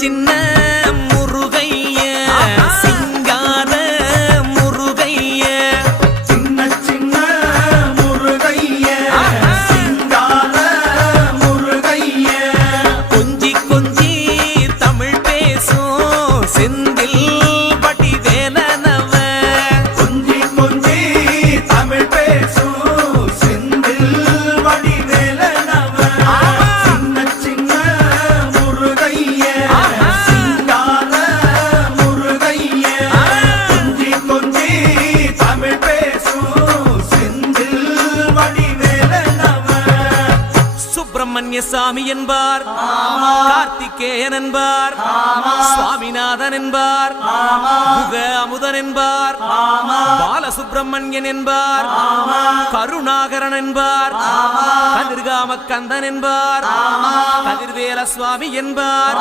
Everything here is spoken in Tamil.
சின்ன முருகைய சிங்கார முருகைய சின்ன சின்ன முருகைய சிங்கார முருகைய கொஞ்சி கொஞ்சி தமிழ் பேசும் செந்தில் பட்டி வேலனவ கொஞ்சி கொஞ்சி தமிழ் பேசும் செந்தில் பட்டி வேலனவ சின்ன சின்ன முருகைய சிங்கார முருகைய கொஞ்சி கொஞ்சி தமிழ் பேசும் செந்தில் பட்டி வேலனவ சுப்பிரமணிய சாமி என்பார், கார்த்திகேயன் என்பார், சுவாமிநாதன் என்பார், முக அமுதன் என்பார், பாலசுப்பிரமணியன் என்பார், கருணாகரன் என்பார், கதிர்காம கந்தன் என்பார், கதிர்வேல சுவாமி என்பார்.